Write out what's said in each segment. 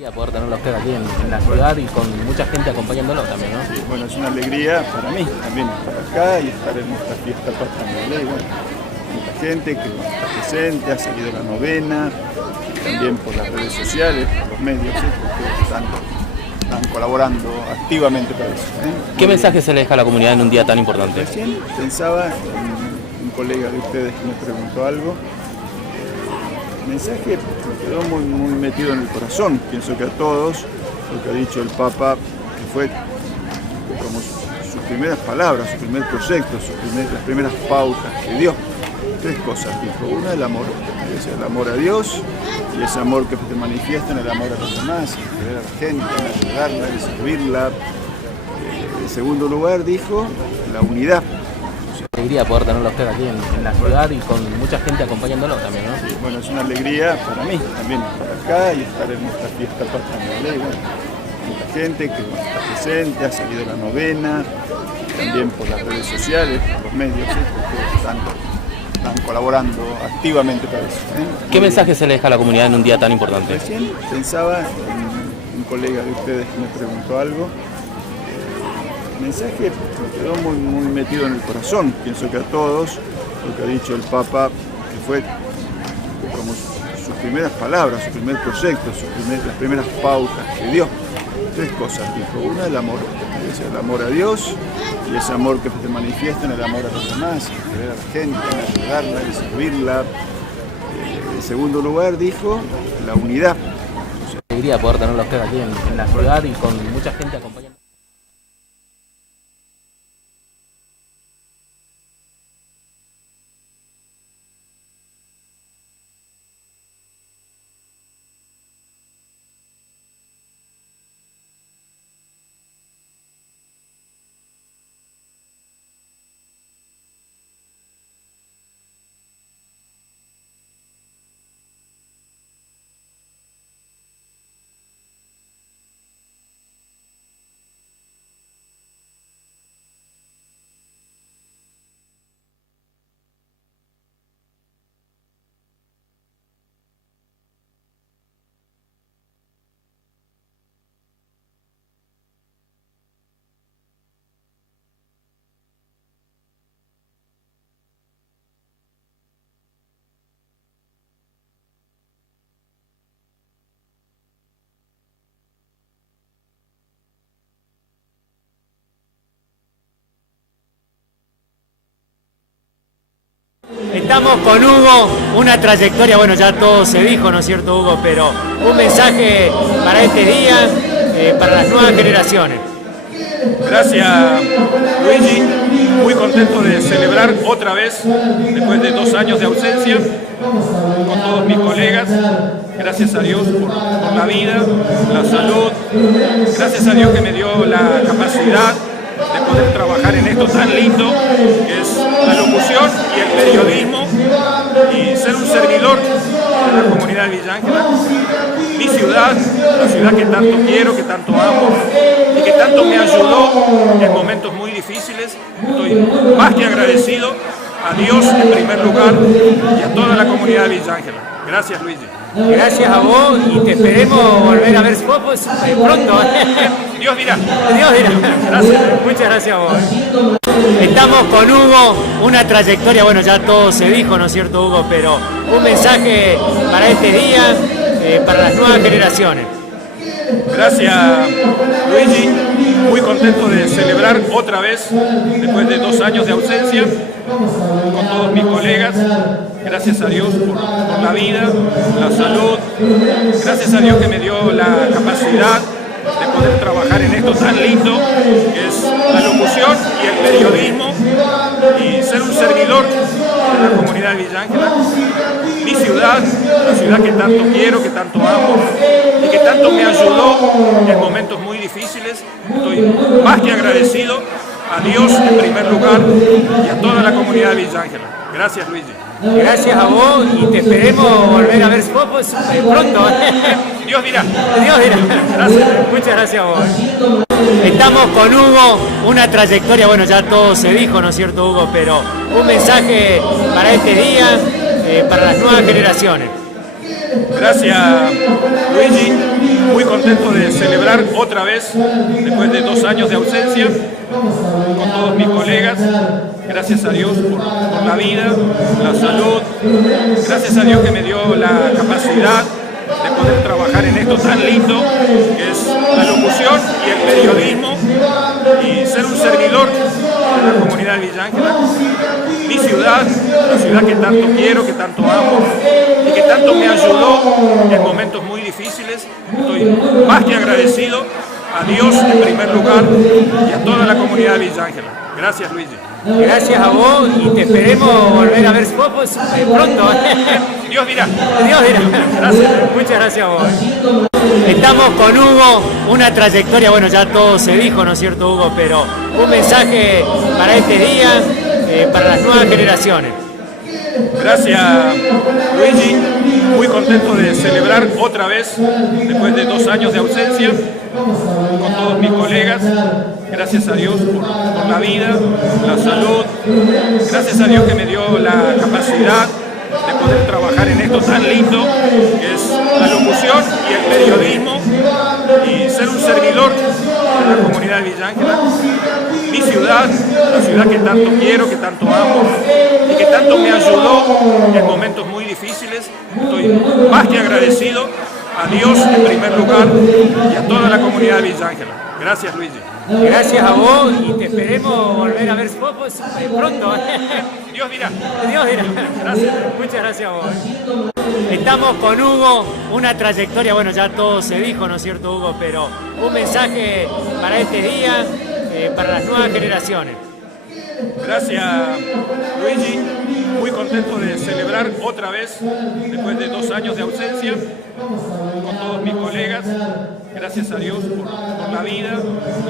Poder tenerlo a usted aquí en la ciudad y con mucha gente acompañándolo también, ¿no? Sí, bueno, es una alegría para mí también estar acá y estar en esta fiesta patronal. Bueno, mucha gente que está presente, ha seguido la novena, también por las redes sociales, por los medios, porque están colaborando activamente para eso. ¿Qué mensaje se le deja a la comunidad en un día tan importante? Recién pensaba en un colega de ustedes que me preguntó algo. El mensaje me quedó muy metido en el corazón. Pienso que a todos, lo que ha dicho el Papa, que fue como sus primeras palabras, su primer proyecto, las primeras pautas que dio. Tres cosas dijo. Una, el amor. Es el amor a Dios y ese amor que se manifiesta en el amor a los demás, en querer a la gente, en ayudarla, en servirla. En segundo lugar dijo, la unidad. Alegría poder tenerlo a usted aquí en la ciudad y con mucha gente acompañándolo también, ¿no? Sí, bueno, es una alegría para mí también estar acá y estar en esta fiesta patronal. Bueno, mucha gente que está presente, ha seguido la novena, también por las redes sociales, por los medios, porque están colaborando activamente para eso. ¿Qué mensaje se le deja a la comunidad en un día tan importante? Recién pensaba en un colega de ustedes que me preguntó algo. El mensaje me quedó muy metido en el corazón. Pienso que a todos, lo que ha dicho el Papa, que fue como sus primeras palabras, su primer proyecto, las primeras pautas que dio. Tres cosas dijo. Una, el amor. Es el amor a Dios y ese amor que se manifiesta en el amor a los demás, en querer a la gente, en ayudarla, en servirla. En segundo lugar dijo, la unidad. Alegría poder tenerlo a usted aquí en la ciudad y con mucha gente acompañando. Estamos con Hugo, una trayectoria, bueno, ya todo se dijo, ¿no es cierto, Hugo? Pero un mensaje para este día, para las nuevas generaciones. Gracias, Luigi. Muy contento de celebrar otra vez, después de 2 años de ausencia, con todos mis colegas. Gracias a Dios por la vida, la salud. Gracias a Dios que me dio la capacidad de poder trabajar en esto tan lindo que es la locución y el periodismo, y ser un servidor de la comunidad de Villa Ángela, mi ciudad, la ciudad que tanto quiero, que tanto amo y que tanto me ayudó en momentos muy difíciles. Estoy más que agradecido a Dios en primer lugar y a toda la comunidad de Villa Ángela. Gracias, Luigi. Gracias a vos y te esperemos volver a ver pronto. Dios dirá. Dios dirá. Gracias. Muchas gracias a vos. Estamos con Hugo, una trayectoria, bueno, ya todo se dijo, ¿no es cierto, Hugo? Pero un mensaje para este día, para las nuevas generaciones. Gracias, Luigi. Muy contento de celebrar otra vez, después de 2 años de ausencia, con todos mis colegas. Gracias a Dios por la vida, la salud. Gracias a Dios que me dio la capacidad de poder trabajar en esto tan lindo que es la locución y el periodismo, y ser un servidor de la comunidad de Villa Ángela, mi ciudad, la ciudad que tanto quiero, que tanto amo y que tanto me ayudó en momentos muy difíciles. Estoy más que agradecido a Dios en primer lugar y a toda la comunidad de Villa Ángela. Gracias, Luigi. Gracias a vos y te esperemos volver a ver pronto. Dios dirá. Dios dirá. Gracias. Muchas gracias a vos. Estamos con Hugo, una trayectoria, bueno, ya todo se dijo, ¿no es cierto, Hugo? Pero un mensaje para este día, para las nuevas generaciones. Gracias, Luigi. muy contento de celebrar otra vez, después de 2 años de ausencia, con todos mis colegas. Gracias a Dios por la vida, la salud. Gracias a Dios que me dio la capacidad de poder trabajar en esto tan lindo que es la locución y el periodismo, y ser un servidor de la comunidad de Villa Ángela, mi ciudad, la ciudad que tanto quiero, que tanto amo y que tanto me ayudó en momentos muy difíciles. Estoy más que agradecido a Dios en primer lugar y a toda la comunidad de Villa Ángela. Gracias, Luigi. Gracias a vos y te esperemos volver a ver pronto. Dios dirá. Dios dirá. Gracias. Muchas gracias a vos. Estamos con Hugo, una trayectoria, bueno, ya todo se dijo, ¿no es cierto, Hugo? Pero un mensaje para este día, para las nuevas generaciones. Gracias, Luigi. Muy contento de celebrar otra vez, después de 2 años de ausencia, con todos mis colegas. Gracias a Dios por la vida, la salud. Gracias a Dios que me dio la capacidad de poder trabajar en esto tan lindo que es la locución y el periodismo, y ser un servidor de la comunidad de Villa Ángela, mi ciudad, la ciudad que tanto quiero, que tanto amo y que tanto me ayudó en momentos muy difíciles. Estoy más que agradecido a Dios en primer lugar y a toda la comunidad de Villa Ángela. Gracias, Luigi. Gracias a vos y te esperemos volver a ver pronto. Dios dirá. Dios dirá. Gracias. Muchas gracias a vos. Estamos con Hugo, una trayectoria, bueno, ya todo se dijo, ¿no es cierto, Hugo? Pero un mensaje para este día, para las nuevas generaciones. Gracias, Luigi. Muy contento de celebrar otra vez, después de 2 años de ausencia, con todos mis colegas. Gracias a Dios por la vida,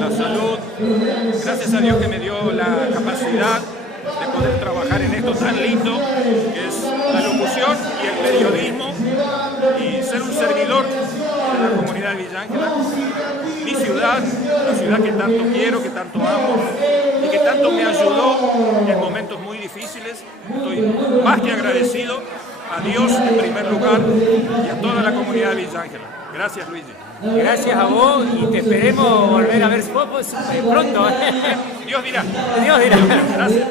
la salud. Gracias a Dios que me dio la capacidad de poder trabajar en esto tan lindo que es la locución y el periodismo, y ser un servidor de la comunidad de Villa Ángela, mi ciudad, la ciudad que tanto quiero, que tanto amo y que tanto me ayudó en momentos muy difíciles. Estoy más que agradecido a Dios en primer lugar y a toda la comunidad de Villa Ángela. Gracias, Luigi. Gracias a vos y te esperemos volver a ver pronto. Dios dirá. Dios dirá. Gracias.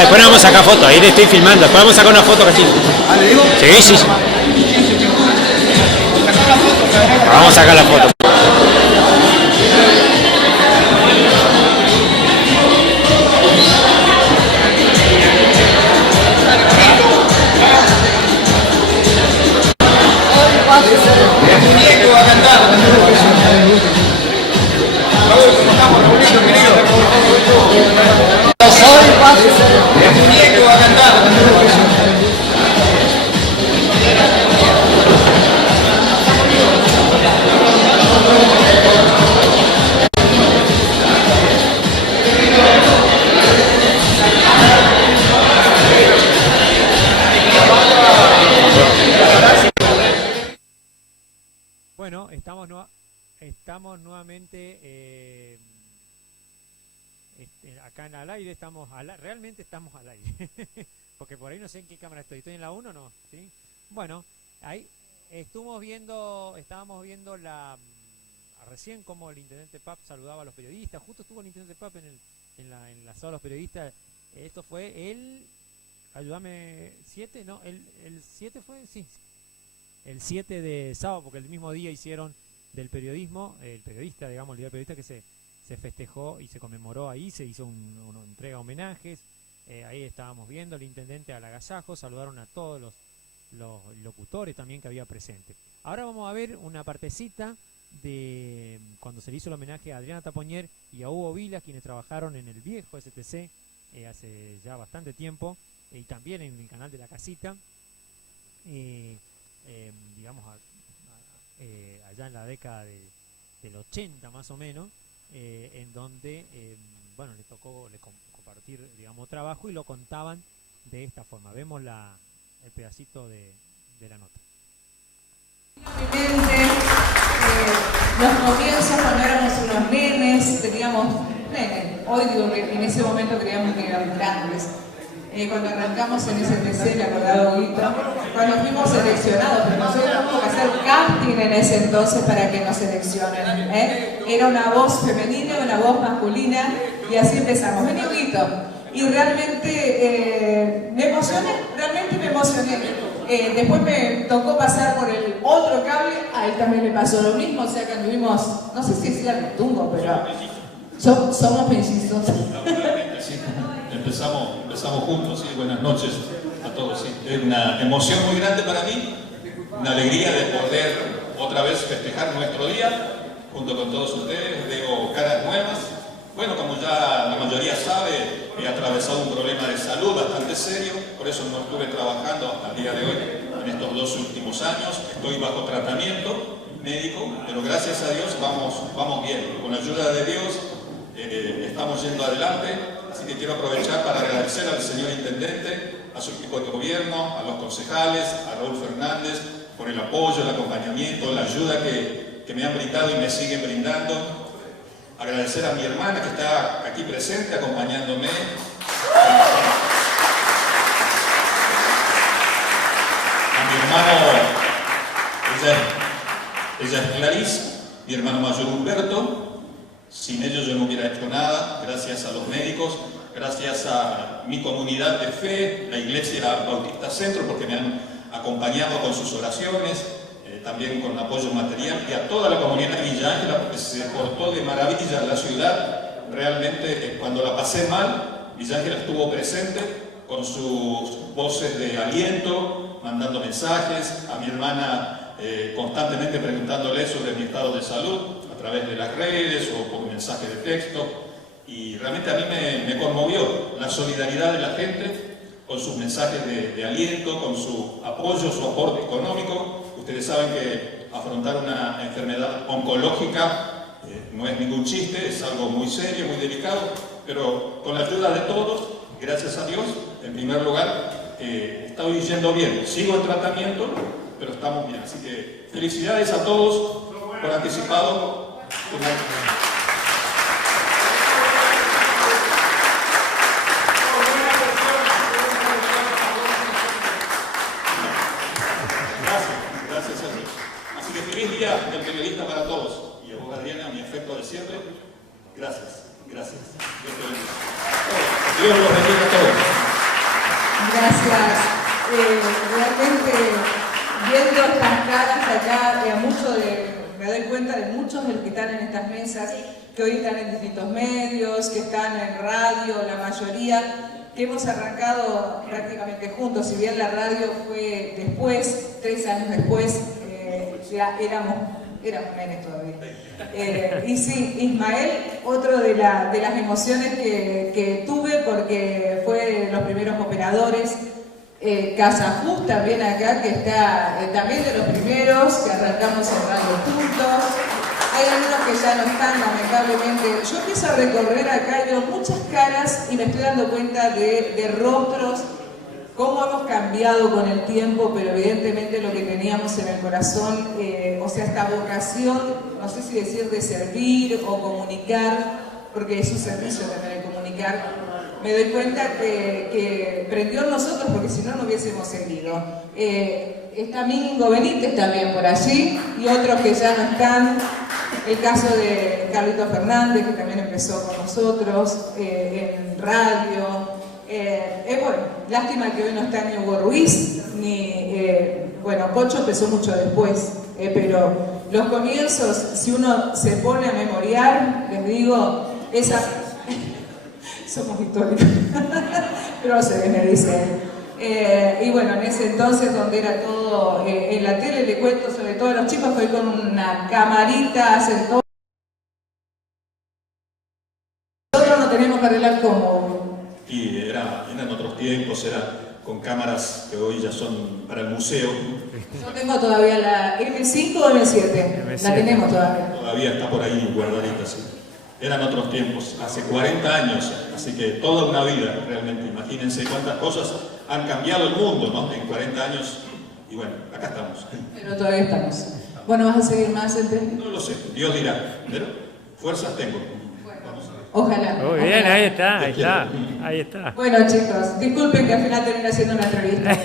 después nos vamos a sacar fotos, ahí le estoy filmando, después vamos a sacar una foto cachín. Sí, sí, sí. Vamos a sacar la foto. El muñeco va a cantar. Raúl, ¿cómo estamos? Raúlito, querido. El muñeco va a cantar. Bueno, estamos nuevamente acá en al aire, realmente estamos al aire, porque por ahí no sé en qué cámara estoy en la 1 no, ¿sí? Bueno, ahí estábamos viendo recién como el intendente Pap saludaba a los periodistas, justo estuvo el intendente Pap en la sala de los periodistas, esto fue ayúdame, 7, no, el 7 fue, sí, el 7 de sábado, porque el mismo día hicieron del periodismo, el periodista, digamos, el día del periodista que se festejó y se conmemoró ahí, se hizo una entrega de homenajes, ahí estábamos viendo el intendente al agasajo, saludaron a todos los locutores también que había presente. Ahora vamos a ver una partecita de cuando se le hizo el homenaje a Adriana Tapoñer y a Hugo Vilas, quienes trabajaron en el viejo STC hace ya bastante tiempo, y también en el canal de La Casita, digamos allá en la década del 80 más o menos, en donde bueno, le tocó compartir, digamos, trabajo, y lo contaban de esta forma. Vemos el pedacito de la nota. Los comienzos cuando éramos unos nenes, teníamos nenes, hoy digo que en ese momento creíamos que eran grandes. Cuando arrancamos en STC, me acordaba Huguito, cuando fuimos seleccionados, pero nosotros tuvimos que hacer casting en ese entonces para que nos seleccionen. Era una voz femenina, una voz masculina, y así empezamos. Vení, Huguito. Y realmente me emocioné. Después me tocó pasar por el otro cable, a él también le pasó lo mismo, o sea que anduvimos, no sé si es el tumbo, pero somos mellizos. Empezamos juntos, ¿sí? Buenas noches a todos. ¿Sí? Es una emoción muy grande para mí, una alegría de poder otra vez festejar nuestro día junto con todos ustedes. Veo caras nuevas. Bueno, como ya la mayoría sabe, he atravesado un problema de salud bastante serio, por eso no estuve trabajando hasta el día de hoy en estos 2 últimos años. Estoy bajo tratamiento médico, pero gracias a Dios vamos bien. Con la ayuda de Dios estamos yendo adelante. Así que quiero aprovechar para agradecer al señor intendente, a su equipo de gobierno, a los concejales, a Raúl Fernández, por el apoyo, el acompañamiento, la ayuda que me han brindado y me siguen brindando. Agradecer a mi hermana que está aquí presente, acompañándome. A mi hermano, ella es Clarice, mi hermano mayor Humberto. Sin ellos yo no hubiera hecho nada, gracias a los médicos, gracias a mi comunidad de fe, la Iglesia Bautista Centro, porque me han acompañado con sus oraciones, también con apoyo material, y a toda la comunidad de Villa Ángela, porque se portó de maravilla la ciudad. Realmente cuando la pasé mal, Villa Ángela estuvo presente con sus voces de aliento, mandando mensajes, a mi hermana constantemente preguntándole sobre mi estado de salud, a través de las redes o por mensaje de texto, y realmente a mí me conmovió la solidaridad de la gente con sus mensajes de aliento, con su apoyo, su aporte económico. Ustedes saben que afrontar una enfermedad oncológica no es ningún chiste, es algo muy serio, muy delicado, pero con la ayuda de todos, gracias a Dios, en primer lugar, estoy yendo bien. Sigo en tratamiento, pero estamos bien. Así que felicidades a todos por anticipado. Gracias a Dios. Así que feliz día del periodista para todos. Y a vos, Adriana, mi afecto de siempre. Gracias. Dios te bendiga. Dios los bendiga a todos. Gracias. Realmente, viendo estas caras acá, me doy cuenta de muchos de los que están en estas mesas, que hoy están en distintos medios, que están en radio, la mayoría, que hemos arrancado prácticamente juntos. Si bien la radio fue después, 3 años después, ya éramos nenes todavía. Y sí, Ismael, otro de las emociones que tuve, porque fue de los primeros operadores. Casafus también acá, que está también de los primeros, que arrancamos en radio juntos. Hay algunos que ya no están, lamentablemente. Yo empiezo a recorrer acá y veo muchas caras y me estoy dando cuenta de rostros, cómo hemos cambiado con el tiempo, pero evidentemente lo que teníamos en el corazón, o sea, esta vocación, no sé si decir de servir o comunicar, porque es un servicio también el comunicar. Me doy cuenta que prendió en nosotros, porque si no, no hubiésemos seguido. Está Mingo Benítez también por allí, y otros que ya no están. El caso de Carlito Fernández, que también empezó con nosotros en radio. Bueno, lástima que hoy no está ni Hugo Ruiz, bueno, Pocho empezó mucho después, pero los comienzos, si uno se pone a memoriar, les digo, somos históricos, pero no se me dice. Y bueno, en ese entonces donde era todo en la tele, le cuento sobre todo a los chicos que hoy con una camarita hacen todo. Nosotros no tenemos que arreglar como. Y eran otros tiempos, era con cámaras que hoy ya son para el museo. Yo tengo todavía la M5 o M7, la tenemos todavía. Todavía está por ahí guardadita, sí. Eran otros tiempos, hace 40 años, así que toda una vida realmente. Imagínense cuántas cosas han cambiado el mundo, ¿no? En 40 años, y bueno, acá estamos. Pero todavía estamos. Bueno, ¿vas a seguir más, Ente? No lo sé, Dios dirá, pero fuerzas tengo. Ojalá. Muy bien, ahí está. Bueno, chicos, disculpen que al final termine haciendo una entrevista.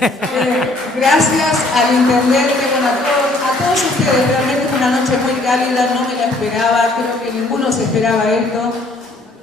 Gracias al intendente, bueno, a todos ustedes. Realmente fue una noche muy cálida, no me la esperaba, creo que ninguno se esperaba esto.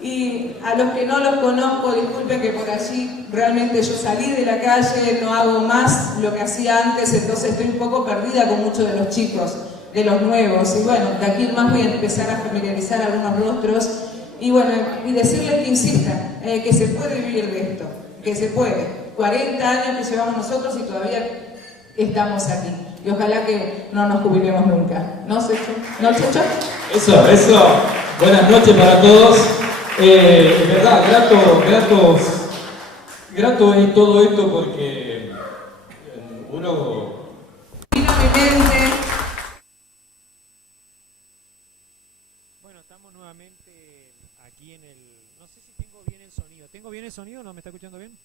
Y a los que no los conozco, disculpen que por allí realmente yo salí de la calle, no hago más lo que hacía antes, entonces estoy un poco perdida con muchos de los chicos, de los nuevos. Y bueno, de aquí en más voy a empezar a familiarizar algunos rostros. Y bueno, y decirles que insistan, que se puede vivir de esto, que se puede. 40 años que llevamos nosotros y todavía estamos aquí. Y ojalá que no nos jubilemos nunca. ¿No, Checho? ¿No, Checho? Eso. Buenas noches para todos. En verdad, grato es todo esto porque uno... Vino a mi mente. Bueno, estamos nuevamente aquí en el... No sé si tengo bien el sonido. ¿Tengo bien el sonido o no? ¿Me está escuchando bien?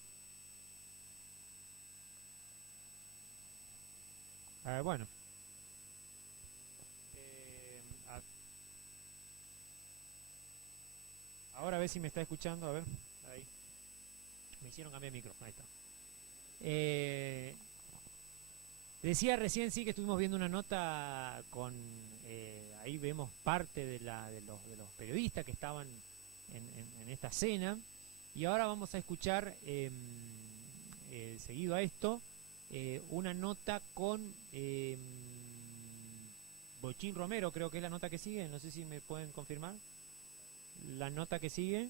Bueno. Ahora a ver si me está escuchando. A ver. Ahí. Me hicieron cambiar el micro. Ahí está. Decía recién sí que estuvimos viendo una nota con... ahí vemos parte de los periodistas que estaban en esta cena. Y ahora vamos a escuchar, seguido a esto, una nota con Bochín Romero, creo que es la nota que sigue. No sé si me pueden confirmar. La nota que sigue.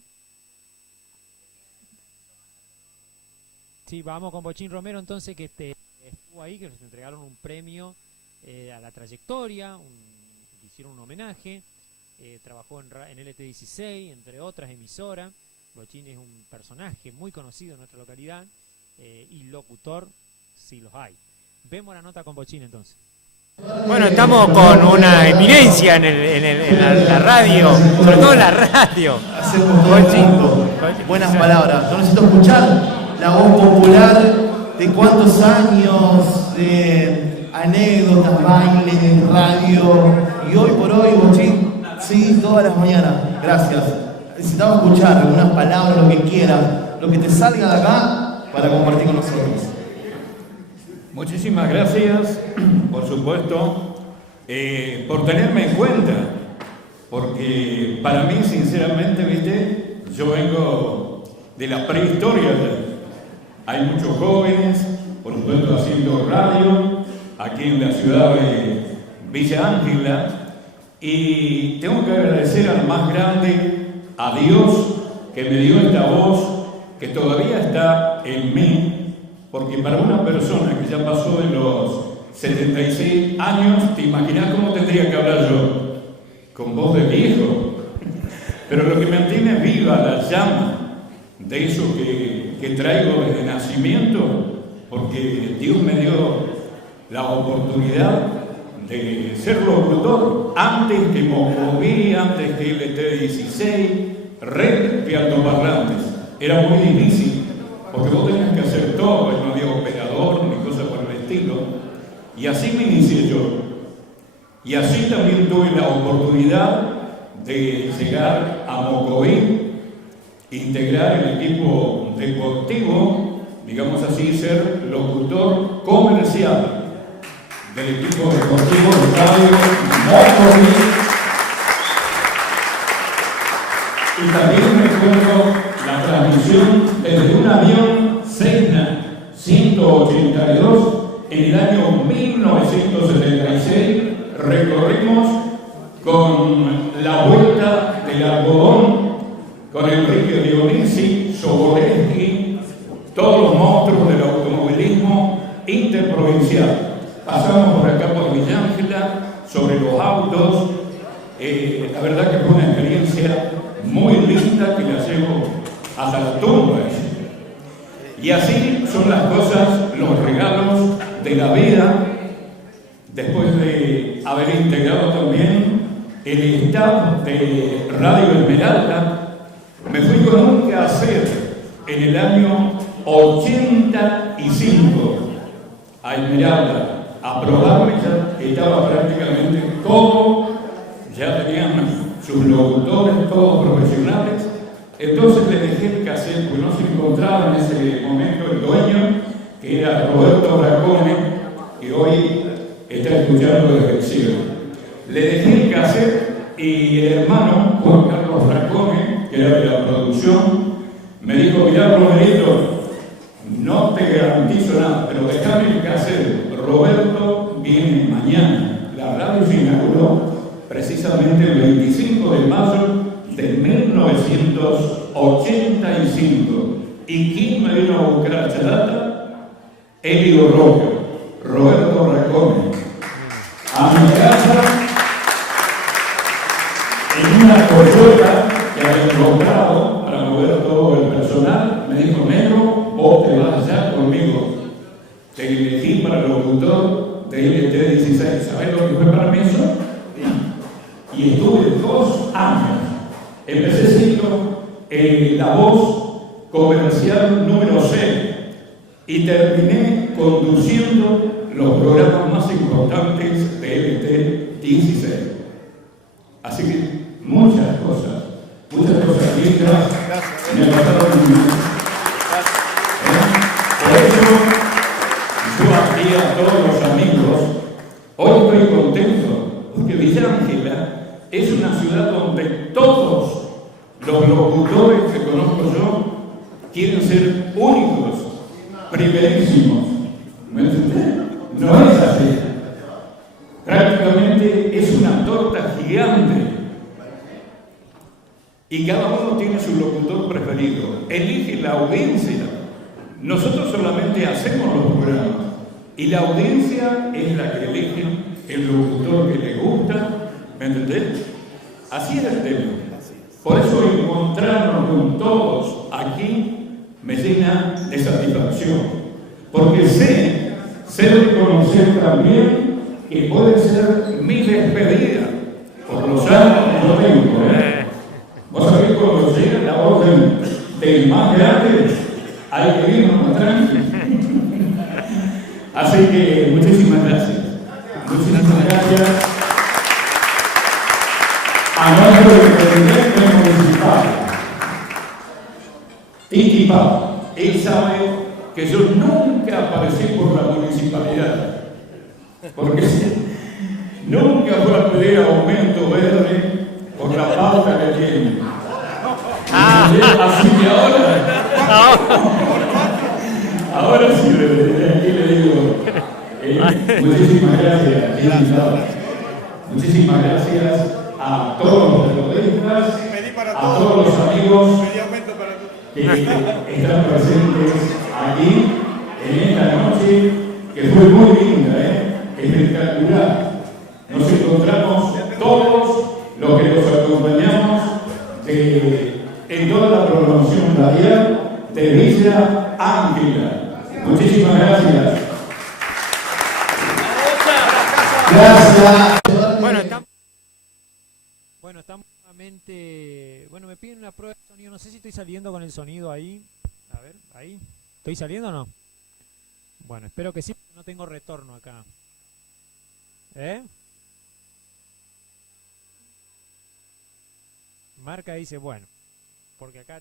Sí, vamos con Bochín Romero entonces, que estuvo ahí, que nos entregaron un premio a la trayectoria, hicieron un homenaje. Trabajó en LT16, entre otras emisoras. Bochín es un personaje muy conocido en nuestra localidad y locutor, si los hay. Vemos la nota con Bochín entonces. Bueno, estamos con una eminencia en la radio, sobre todo en la radio. Hacemos todo el mundo. Buenas palabras. Yo necesito escuchar la voz popular de cuántos años de anécdotas, bailes, radio. Y hoy por hoy, Bochín, sí, todas las mañanas. Gracias. Necesitamos escuchar algunas palabras, lo que quieras, lo que te salga de acá para compartir con nosotros. Muchísimas gracias, por supuesto, por tenerme en cuenta, porque para mí, sinceramente, viste, yo vengo de la prehistoria hay muchos jóvenes, por supuesto haciendo radio, aquí en la ciudad de Villa Ángela, y tengo que agradecer al más grande, a Dios, que me dio esta voz, que todavía está en mí, porque para una persona que ya pasó de los 76 años, ¿te imaginas cómo tendría que hablar yo? Con voz de viejo. Pero lo que mantiene viva la llama de eso que traigo desde nacimiento, porque Dios me dio la oportunidad de ser locutor antes que Mocoví, antes que LT16, red de altoparlantes. Era muy difícil, porque vos tenías que hacer todo, no había operador ni cosa por el estilo. Y así me inicié yo. Y así también tuve la oportunidad de llegar a Mocoví, integrar el equipo deportivo, digamos así, ser locutor comercial del equipo deportivo de Radio Mocoví. Y también recuerdo la transmisión desde un avión Cessna 182 en el año 1976. Recorrimos con la Vuelta del Algodón, con Enrique Dionisi, Sobolewski, todos los monstruos del automovilismo interprovincial. Pasamos por acá por Villa Ángela, sobre los autos. La verdad que fue una experiencia muy linda que la llevo hasta la tumba. Y así son las cosas, los regalos de la vida, después de haber integrado también el staff de Radio Esmeralda. Me fui con un quehacer en el año 85 a Esmeralda a probarme, ya estaba prácticamente todo, ya tenían sus locutores, todos profesionales. Entonces le dejé el cassette, porque no se encontraba en ese momento el dueño, que era Roberto Racone, que hoy está escuchando desde el cielo. Le dejé el cassette y el hermano Juan Carlos Racone, que era de la producción, me dijo: mirá, Romerito, no te garantizo nada, pero dejame el cassette. Roberto viene mañana. La radio se inauguró precisamente el 25 de mayo de 1985. ¿Y quién me vino a buscar chalata? Elio Roca, Roberto Racone, a mi casa, en una Toyota que había comprado para mover todo el personal. Me dijo: negro, vos te vas allá conmigo. Te elegí para el locutor de LT16. ¿Sabés lo que fue para mí eso? Y estuve 2 años. Empecé siendo la voz comercial número 6 y terminé conduciendo los programas más importantes de LT16. Así que muchas cosas lindas me pasaron en mi vida. Por eso yo aquí a todos los amigos, hoy estoy contento porque Villa Ángela es una ciudad donde todos los locutores que conozco yo quieren ser únicos, primerísimos. ¿Me entendés? No es así. Prácticamente es una torta gigante. Y cada uno tiene su locutor preferido. Elige la audiencia. Nosotros solamente hacemos los programas. Y la audiencia es la que elige el locutor que le gusta. ¿Me entendés? Así es el tema. Por eso encontrarnos con todos aquí me llena de satisfacción. Porque sé reconocer también que puede ser mi despedida por los años que yo tengo. Vos sabés, cuando llega la orden del más grande, hay que irnos más tranquilos. Así que muchísimas gracias. Muchísimas gracias a nuestro presidente municipal, Titi Pau. Él sabe que yo nunca aparecí por la municipalidad, porque nunca fue a pedir aumento verde por la pauta que tiene. Así que ahora Ahora sí aquí le digo. Muchísimas gracias. Muchísimas gracias a todos los periodistas, a todos los amigos que están presentes aquí en esta noche, que fue muy linda, espectacular. Nos encontramos todos los que nos acompañamos en toda la programación radial de Villa Ángela. Muchísimas gracias. Gracias. Bueno, estamos nuevamente. Bueno, me piden una prueba de sonido. No sé si estoy saliendo con el sonido ahí. A ver, ahí. ¿Estoy saliendo o no? Bueno, espero que sí. No tengo retorno acá. Marca dice, bueno. Porque acá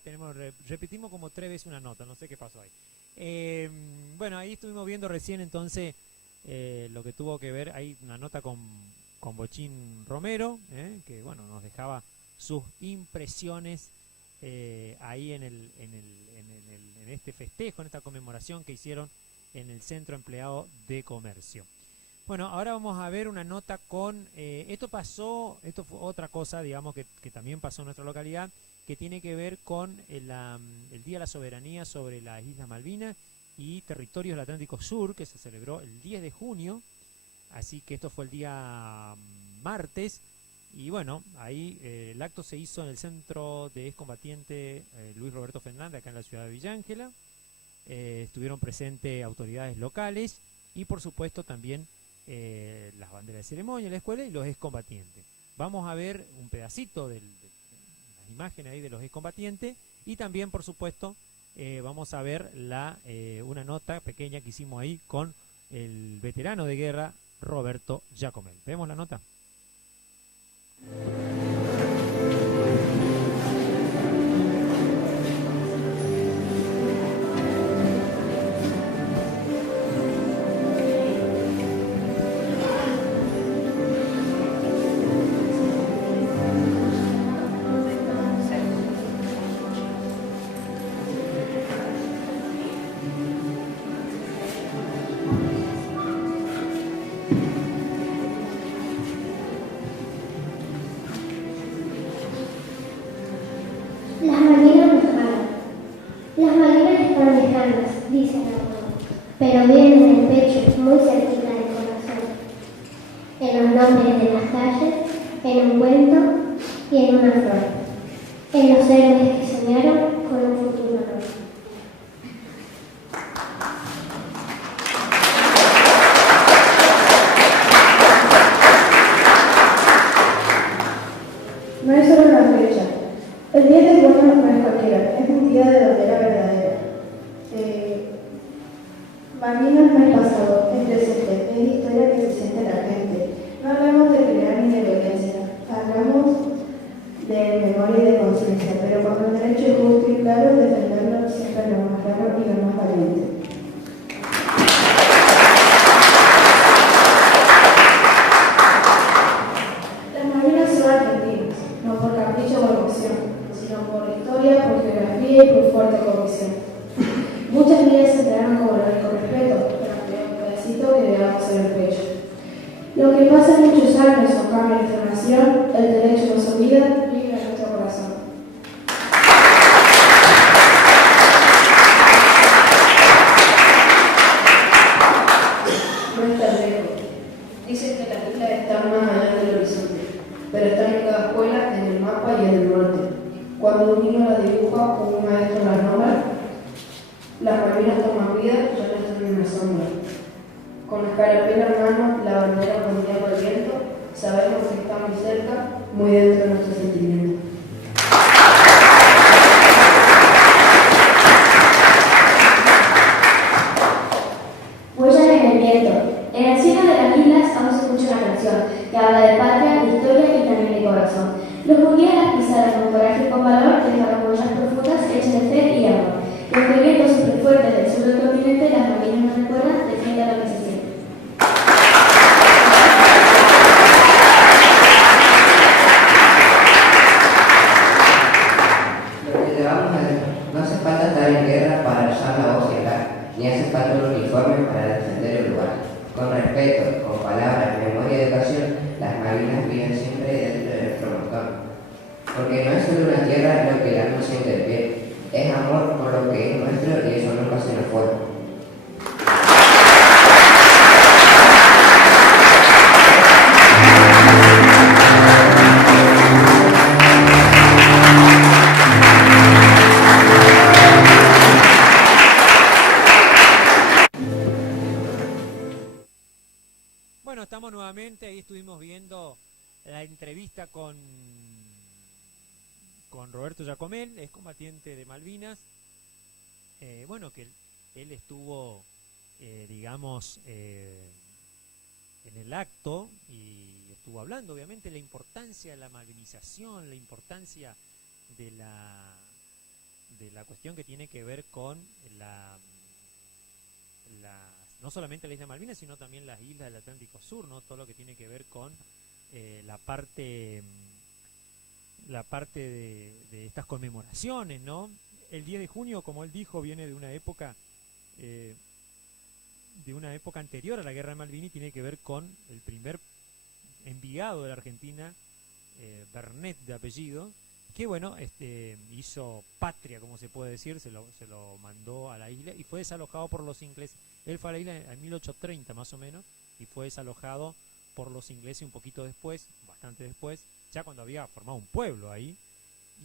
repetimos como 3 veces una nota. No sé qué pasó ahí. Bueno, ahí estuvimos viendo recién entonces lo que tuvo que ver. Hay una nota con Bochín Romero, que bueno, nos dejaba sus impresiones ahí en este festejo, en esta conmemoración que hicieron en el Centro Empleado de Comercio. Bueno, ahora vamos a ver una nota con, esto fue otra cosa, digamos, que también pasó en nuestra localidad, que tiene que ver con el Día de la Soberanía sobre las Islas Malvinas y territorios del Atlántico Sur, que se celebró el 10 de junio. Así que esto fue el día martes y bueno, ahí el acto se hizo en el Centro de Excombatiente Luis Roberto Fernández, acá en la ciudad de Villa Ángela. Estuvieron presentes autoridades locales y por supuesto también las banderas de ceremonia, la escuela y los excombatientes. Vamos a ver un pedacito de las imágenes ahí de los excombatientes y también por supuesto vamos a ver una nota pequeña que hicimos ahí con el veterano de guerra Roberto Giacomel. ¿Vemos la nota? Dice la abuela, pero vienen en el pecho, muy cerquita del corazón, en los nombres de las calles, en un cuento y en una flor, en los héroes que soñaron con un futuro nuevo. No es solo una fecha. El 10 de junio no es cualquiera, es un día de bandera verdadera. Malvinas no es pasado, es presente, es historia que se siente en la gente. No hablamos de pelear ni de violencia, hablamos de memoria y de conciencia, pero cuando el derecho es justo y claro, defenderlo siempre es lo más claro y lo más valiente. Las Malvinas son argentinas, no por capricho o emoción, sino por historia, por geografía y por fuerte convicción. Muchas vidas se entregaron como lo con respeto, pero nos un pedacito que llevamos en el pecho. Lo que pasa en muchos años o cambia nuestra nación, el derecho nos olvida, vive en nuestro corazón. No está lejos. Dicen que las islas están más allá del horizonte, pero están en cada escuela, en el mapa y en el norte. Cuando un niño las dibuja o un maestro las nombra, las Malvinas toman vida, ya no están en la sombra. Con la escarapela en mano, la bandera ondea por el viento, sabemos que está muy cerca, muy dentro de nuestro sentimiento. Huellas en el viento. En el cielo de las islas aún se escucha una canción que habla de patria, de historia y también de corazón. Los mundiales las pisadas con coraje y con valor dejaron huellas profundas hechas de fe y amor. Los que vientos súper fuertes del sur del continente, las Malvinas nos recuerdan, defiendan lo que se siente. Lo que llevamos adentro, no hace falta estar en guerra para alzar la voz y hablar, ni hace falta uniforme para defender el lugar. Con respeto, con palabras, memoria y educación, las Malvinas viven siempre dentro de nuestro montón. Porque no es solo una tierra lo que la nos siente de pie, es amor por lo que es nuestro y eso nunca se nos fue. Bueno, estamos nuevamente, ahí estuvimos viendo la entrevista con Roberto Giacomel, es combatiente de Malvinas. Bueno, que él estuvo, digamos, en el acto y estuvo hablando, obviamente, la importancia de la malvinización, la importancia de la cuestión que tiene que ver con no solamente la isla Malvinas, sino también las islas del Atlántico Sur, ¿no? Todo lo que tiene que ver con la parte de estas conmemoraciones, ¿no? El 10 de junio, como él dijo, viene de una época anterior a la Guerra de Malvinas y tiene que ver con el primer enviado de la Argentina, Bernet de apellido, que bueno, hizo patria, como se puede decir, se lo mandó a la isla y fue desalojado por los ingleses. Él fue a la isla en 1830 más o menos y fue desalojado por los ingleses un poquito después, bastante después, ya cuando había formado un pueblo ahí,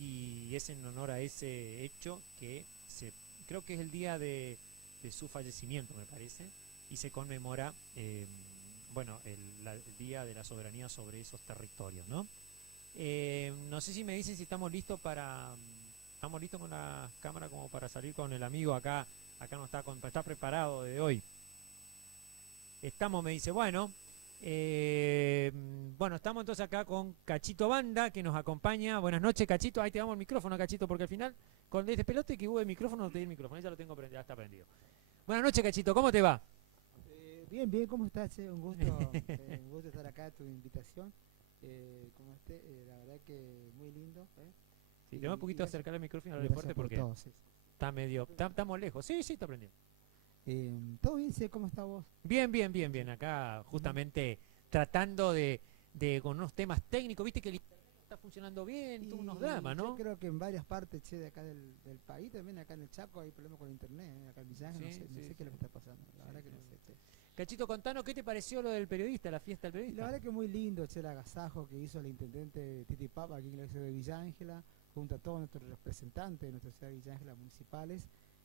y es en honor a ese hecho que creo que es el día de su fallecimiento, me parece, y se conmemora bueno, el día de la soberanía sobre esos territorios, ¿no? No sé si me dicen si estamos listos con la cámara como para salir con el amigo acá no está preparado desde hoy. Estamos, me dice, bueno, estamos entonces acá con Cachito Banda, que nos acompaña. Buenas noches, Cachito. Ahí te damos el micrófono, Cachito, porque al final, con este pelote que hubo el micrófono, no te di el micrófono, ya lo tengo prendido, ya está prendido. Buenas noches, Cachito, ¿cómo te va? Bien, ¿cómo estás? Un gusto estar acá, tu invitación. La verdad que muy lindo. Sí, tengo un poquito acercar el micrófono al fuerte porque todo, sí. Estamos lejos. Sí, está prendido. ¿Todo bien? Sí, ¿cómo estás vos? Bien. Acá justamente tratando de con unos temas técnicos, viste que el internet está funcionando bien, tuvo unos dramas, ¿no? Yo creo que en varias partes de acá del país, también acá en el Chaco hay problemas con el internet, acá en Village, no sé qué es lo que está pasando, la verdad que no sé. Cachito, contanos, ¿qué te pareció lo del periodista, la fiesta del periodista? La verdad que muy lindo, el agasajo que hizo el intendente Titi Papa aquí en la ciudad de Villa Ángela, junto a todos nuestros representantes de nuestra ciudad de Villa Ángela municipales,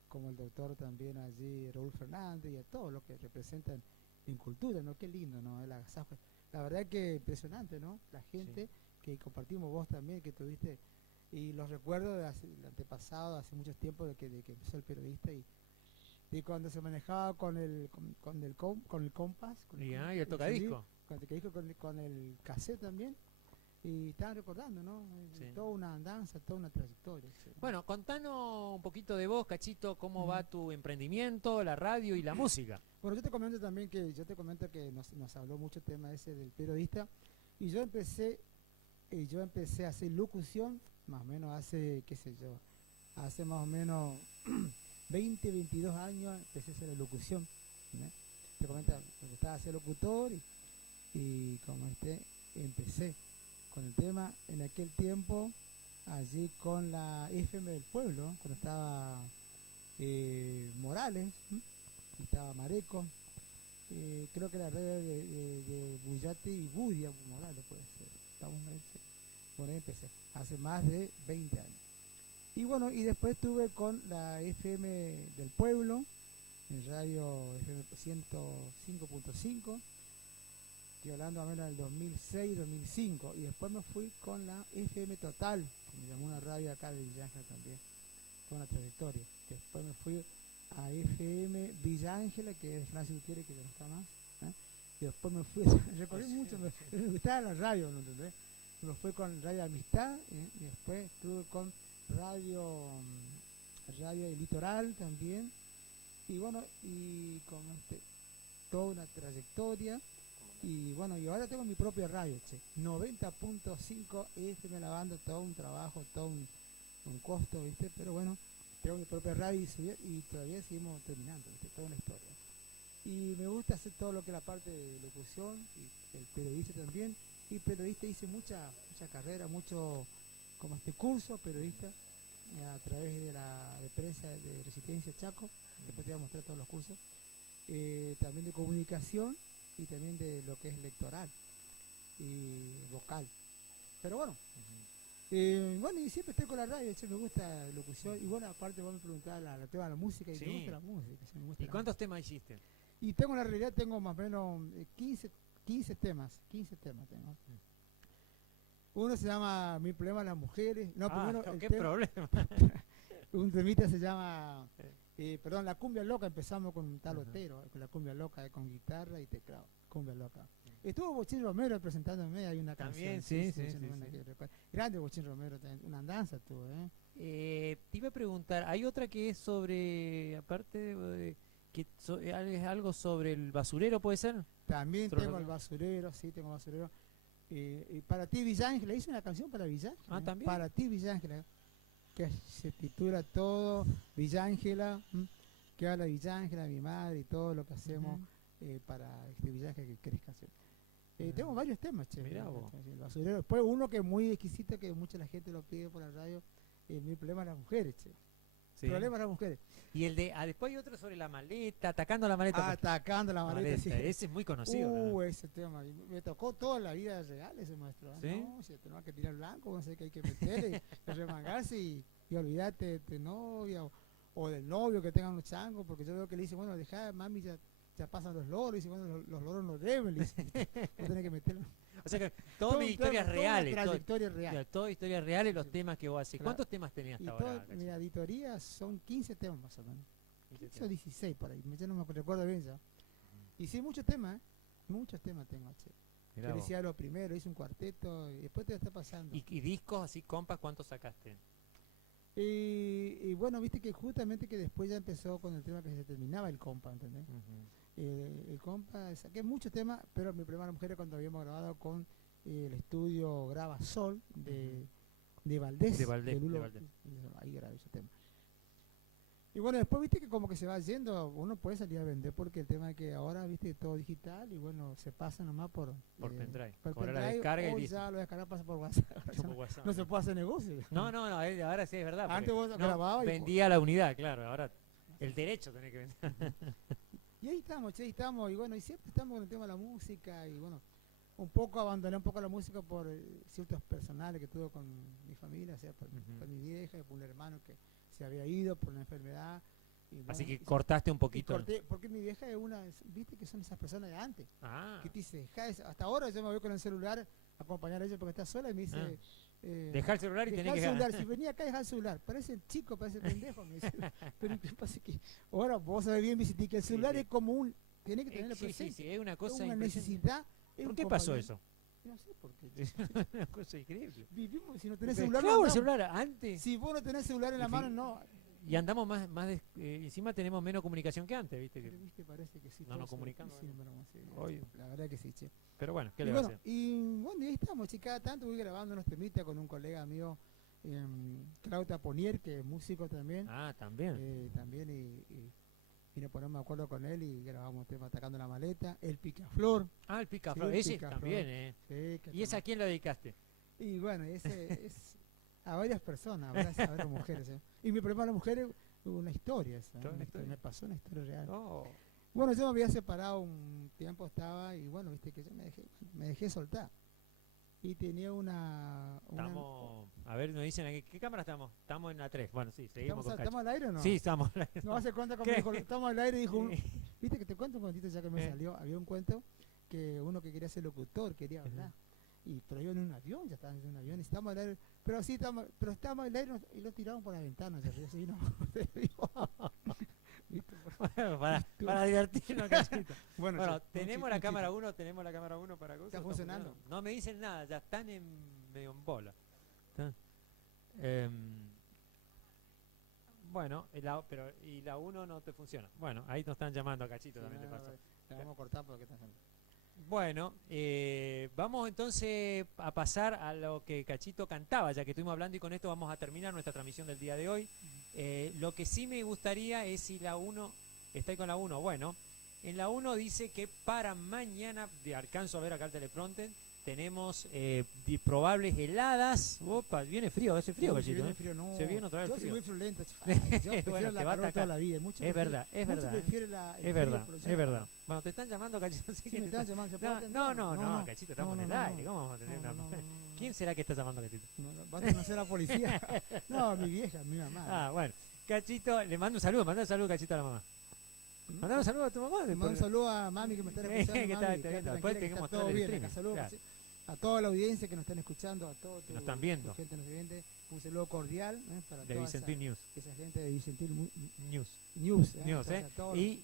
como el doctor también allí, Raúl Fernández, y a todos los que representan en cultura, ¿no? Qué lindo, ¿no? El agasajo. La verdad que impresionante, ¿no? La gente que compartimos, vos también, que tuviste, y los recuerdos del antepasado, hace mucho tiempo de que empezó el periodista y cuando se manejaba con el compás, y el tocadisco, con el cassette también, y estaban recordando, ¿no? Sí. Toda una andanza, toda una trayectoria. Sí. Bueno, contanos un poquito de vos, Cachito, cómo va tu emprendimiento, la radio y la música. Bueno, yo te comento también que nos habló mucho el tema ese del periodista, y yo empecé a hacer locución más o menos hace, hace más o menos 20, 22 años empecé a hacer la locución, ¿no? Te comento, me gustaba ser locutor y como empecé con el tema en aquel tiempo allí con la FM del pueblo, cuando estaba Morales, y estaba Mareco, creo que la red de Bullati y Budia Morales puede ser. Bueno, ahí empecé, hace más de 20 años. Y bueno, y después estuve con la FM del pueblo, en radio FM 105.5, estoy hablando más o menos del 2006, 2005, y después me fui con la FM Total, que me llamó una radio acá de Villa Ángela también, con una trayectoria. Después me fui a FM Villa Ángela, que es Francis Gutiérrez, que ya no está más, y después me fui, recorrí mucho, me gustaba la radio, ¿no entendés? Me fui con Radio Amistad, y después estuve con Radio Litoral también, y bueno, y con toda una trayectoria, y bueno, y ahora tengo mi propia radio, 90.5 FM lavando, todo un trabajo, todo un costo, ¿viste? Pero bueno, tengo mi propia radio y todavía seguimos terminando, ¿viste? Toda una historia. Y me gusta hacer todo lo que es la parte de locución, y el periodista también. Y periodista hice mucha carrera, mucho como curso periodista a través de la de prensa de Resistencia Chaco. Después te voy a mostrar todos los cursos. También de comunicación y también de lo que es electoral y vocal. Pero bueno, bueno, y siempre estoy con la radio, me gusta la locución. Y bueno, aparte vos me preguntabas el tema de la música, y Sí. me gusta la música. Sí, me gusta ¿Y la cuántos temas hiciste? y tengo en la realidad, tengo más o menos 15 temas tengo. Uno se llama Mi problema las mujeres. No, primero el ¿qué tema- problema? Un temita se llama, perdón, La Cumbia Loca. Empezamos con un tal Otero, con la Cumbia Loca, con guitarra y teclado. Cumbia Loca. Estuvo Bochín Romero presentándome, hay una También, canción. sí. Grande Bochín Romero, una danza tuvo, Te iba a preguntar, hay otra que es sobre, aparte es algo sobre el basurero, ¿puede ser? También Sobre tengo el basurero, sí, tengo basurero. Y para ti, Villángela, hice una canción para Villángela. Ah, ¿también? Para ti, Villángela, que se titula todo Villángela, que habla de Villángela, mi madre y todo lo que hacemos para Villángela que crezca. Tengo varios temas, che. Mirá vos. El basurero. Después uno que es muy exquisito, que mucha la gente lo pide por la radio, Mi problema de las mujeres, che. Sí. Problema de las mujeres. Y el de, después hay otro sobre la maleta, atacando la maleta. Atacando la maleta, sí. Ese es muy conocido. ¿no? Ese tema. Me tocó toda la vida real ese maestro. ¿Sí? No, si tenemos que tirar blanco, no sé qué hay que meterle, y remangarse y olvidarte de tu novia o del novio que tengan los changos, porque yo veo que le dice, bueno, deja, mami, ya pasan los loros, y dice, bueno, los loros no deben, le dice, no tenés que meterlo. O sea que todas mis historias reales. Trayectoria real. Todas historias reales, los temas que vos haces. Claro. ¿Cuántos temas tenías hasta ahora? Mi auditoría son 15 temas más o menos. 15 o 16 por ahí, ya no me recuerdo bien ya. Y sí, muchos temas, muchos temas tengo, che. Mirá Yo vos. decía lo primero, hice un cuarteto y después te está pasando. ¿Y discos así, compas, cuántos sacaste? Y bueno, viste que justamente que después ya empezó con el tema que se terminaba el compa, ¿entendés? El compa, saqué muchos temas, pero mi primera mujer cuando habíamos grabado con el estudio Graba Sol de Valdés. De Valdés, Lulo, de Valdés. ahí grabé ese tema. Y bueno, después viste que como que se va yendo, uno puede salir a vender porque el tema es que ahora viste todo digital y bueno, se pasa nomás por pendrive. por Cobrar la pendrive, descarga y o listo. ya lo descargas pasa por WhatsApp. Por WhatsApp. No se puede hacer negocio. No, ahora sí es verdad. Antes porque vos grababas y vendía la unidad, claro. Ahora el derecho tenés que vender. Y ahí estamos, y bueno, y siempre estamos con el tema de la música, y bueno, un poco abandoné un poco la música por ciertos personales que tuve con mi familia, o sea, por mi vieja y por un hermano que se había ido por una enfermedad. Y bueno, Así que cortaste un poquito. Corté, porque mi vieja es viste que son esas personas de antes, que te dice, hasta ahora yo me voy con el celular a acompañar a ella porque está sola y me dice... Deja el celular y tenés que celular. Si venía acá, deja el celular. Parece chico, parece pendejo. Me dice. Pero ¿qué pasa? Que ahora vos sabés bien, Vicente, que el celular es como un. Tiene que tenerlo presente. Sí, es una cosa una necesidad. ¿Por qué pasó eso? No sé por qué. Es una cosa increíble. Vivimos, si no tenés celular. Claro, no el celular antes. Si vos no tenés celular en la mano, no. Y andamos encima tenemos menos comunicación que antes, ¿viste? Pero, ¿viste? Parece que sí. No nos comunicamos. Sí, la verdad que sí, che. Pero bueno, ¿qué le va a hacer? Y bueno, ahí estamos, che. Cada tanto voy grabando unos temitas con un colega mío, Claudia Ponier, que es músico también. Ah, también. También, y nos ponemos de acuerdo con él y grabamos un tema Atacando la Maleta. El Picaflor. Ah, el Picaflor. Sí, Ese Picaflor. también, Sí, ¿Y ese a quién lo dedicaste? Y bueno, ese es a varias personas, a varias mujeres. Y mi problema de las mujeres, una historia esa. Me pasó una historia real. Bueno, yo me había separado un tiempo, estaba, y bueno, viste que yo me dejé soltar. Y tenía Estamos, a ver, nos dicen aquí, ¿qué cámara estamos? Estamos en la 3. Bueno, sí, seguimos con ¿Estamos al aire o no? Sí, estamos al aire. No hace cuenta como dijo, estamos al aire y dijo, viste que te cuento un cuentito ya que me salió, había un cuento que uno que quería ser locutor, quería hablar. Pero yo en un avión, ya estaba en un avión, y estamos al aire, pero sí, estamos al aire y lo tiraron por la ventana, así, no, bueno, para divertirnos, cachito. Bueno, tenemos la cámara 1, para cosas. ¿Está funcionando? No me dicen nada, ya están medio en bola. Bueno, pero y la 1 no te funciona. Bueno, ahí nos están llamando a Cachito, también te pasó. La vamos a cortar porque está haciendo. Bueno, vamos entonces a pasar a lo que Cachito cantaba, ya que estuvimos hablando, y con esto vamos a terminar nuestra transmisión del día de hoy. Lo que sí me gustaría es si la 1, está ahí con la 1, bueno, En la 1 dice que para mañana, alcanzo a ver acá el teleprompter, tenemos probables heladas. Opa, viene frío, hace frío, Cachito. Viene frío, no. Se viene otra vez Yo frío. soy muy friolento. Yo prefiero Bueno, la te va a calor atacar. toda la vida. Mucho Es verdad, es mucho verdad. prefiero el Es frío, verdad, pero es verdad. Bueno, te están llamando, Cachito. Sí, me están llamando. ¿Se puede atender? No, Cachito, estamos en el aire. ¿Cómo vamos a tener una... ¿Quién será que está llamando, Cachito? Va a conocer a la policía. No, mi vieja, mi mamá. Ah, bueno. Cachito, le mando un saludo. Manda un saludo, Cachito, a la mamá. Mandar un saludo a tu mamá. Le mando un saludo a mami que me está escuchando. Que está mami, viendo. que Después tranquila, tenemos que que está todo mostrar el bien. streaming. Acá saludos Claro. a toda la audiencia que nos están escuchando, a toda Nos están viendo. tu gente nos viene. Un saludo cordial para De toda Vicentín News. esa gente de Vicentín News. News, News,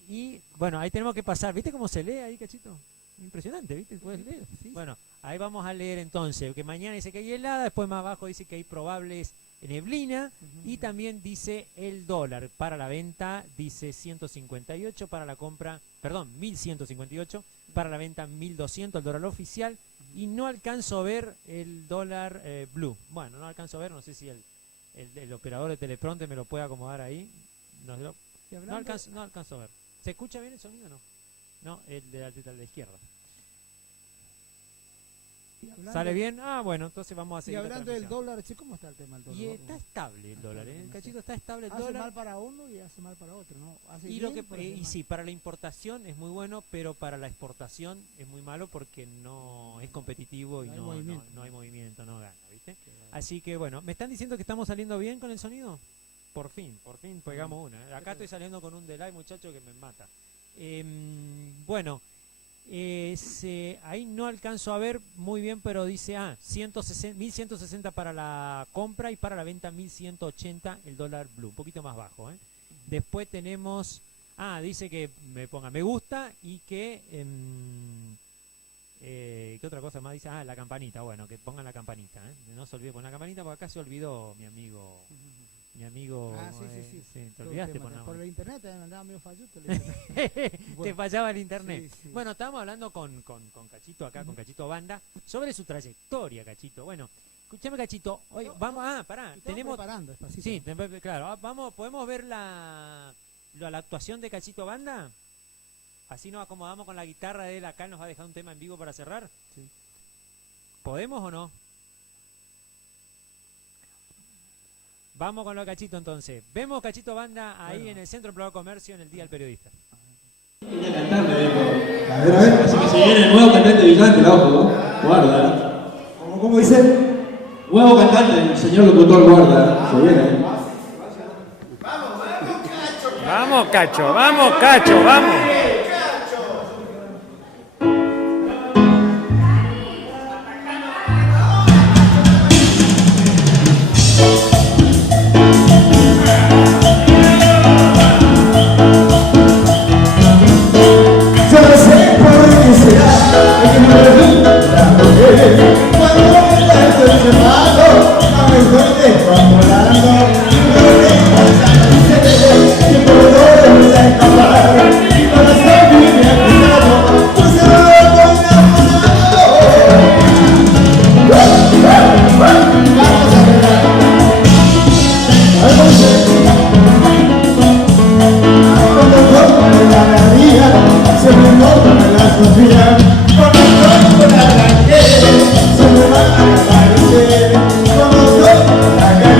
y bueno, ahí tenemos que pasar. ¿Viste cómo se lee ahí, Cachito? Impresionante, ¿viste? ¿Puedes leer? Sí. Bueno, ahí vamos a leer entonces, que mañana dice que hay helada, después más abajo dice que hay probables neblina, y también dice el dólar para la venta, dice 158, para la compra, perdón, 1158, para la venta 1200, el dólar oficial, y no alcanzo a ver el dólar blue. Bueno, no alcanzo a ver, no sé si el operador de teleprompter me lo puede acomodar ahí. No alcanzo a ver. ¿Se escucha bien el sonido o no? No, el de la izquierda. ¿Sale bien? Ah, bueno, entonces vamos a seguir. Y hablando del dólar, che, ¿cómo está el tema del dólar? Y está estable el dólar, ¿eh? Cachito, está estable el hace dólar. Hace mal para uno y hace mal para otro, ¿no? Hace y bien, sí, para la importación es muy bueno, pero para la exportación es muy malo porque no es competitivo y no hay movimiento, no gana, ¿viste? Así que bueno, ¿me están diciendo que estamos saliendo bien con el sonido? Por fin pegamos una. Acá estoy saliendo con un delay, muchacho, que me mata. Bueno, ahí no alcanzo a ver muy bien, pero dice 1160 para la compra y para la venta 1180 el dólar blue, un poquito más bajo, ¿eh? Después tenemos, dice que me ponga me gusta y que ¿qué otra cosa más dice? La campanita, bueno, que pongan la campanita, ¿eh? No se olvide poner la campanita, porque acá se olvidó mi amigo. Sí, te olvidaste por el internet te mandaba medio falluto. Te fallaba el internet. Sí. Bueno, estábamos hablando con Cachito acá, con Cachito Banda, sobre su trayectoria, Cachito. Bueno, escúchame, Cachito, hoy vamos, pará, tenemos preparando despacito. Sí, claro, podemos ver la actuación de Cachito Banda. Así nos acomodamos con la guitarra de él acá, nos va a dejar un tema en vivo para cerrar. Sí. ¿Podemos o no? Vamos con lo de Cachito entonces. Vemos Cachito Banda ahí en el Centro de Comercio en el Día del Periodista. Quería cantar, me dijo. A ver. Así que se viene el nuevo cantante Villante, la ojo, ¿no? Guarda. ¿Cómo dice? Nuevo cantante, el señor locutor, guarda. Se viene. Vamos, Cacho, vamos. Se me van a aparecer como toda la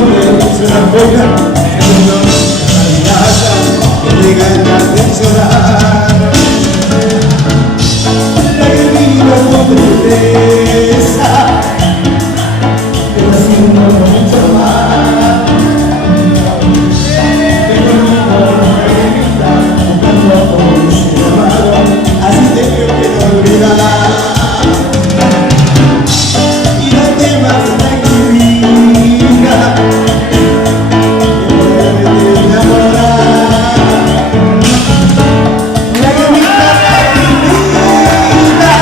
esconde se la boca, el mundo la mirada, que le ganas de llorar. La vida con tristeza, pero haciendo mucho más. Tengo mi vida, buscando por su llamado, así te quiero olvidar. Y no temas tranquilidad, que poderte enamorar. La gomita vida,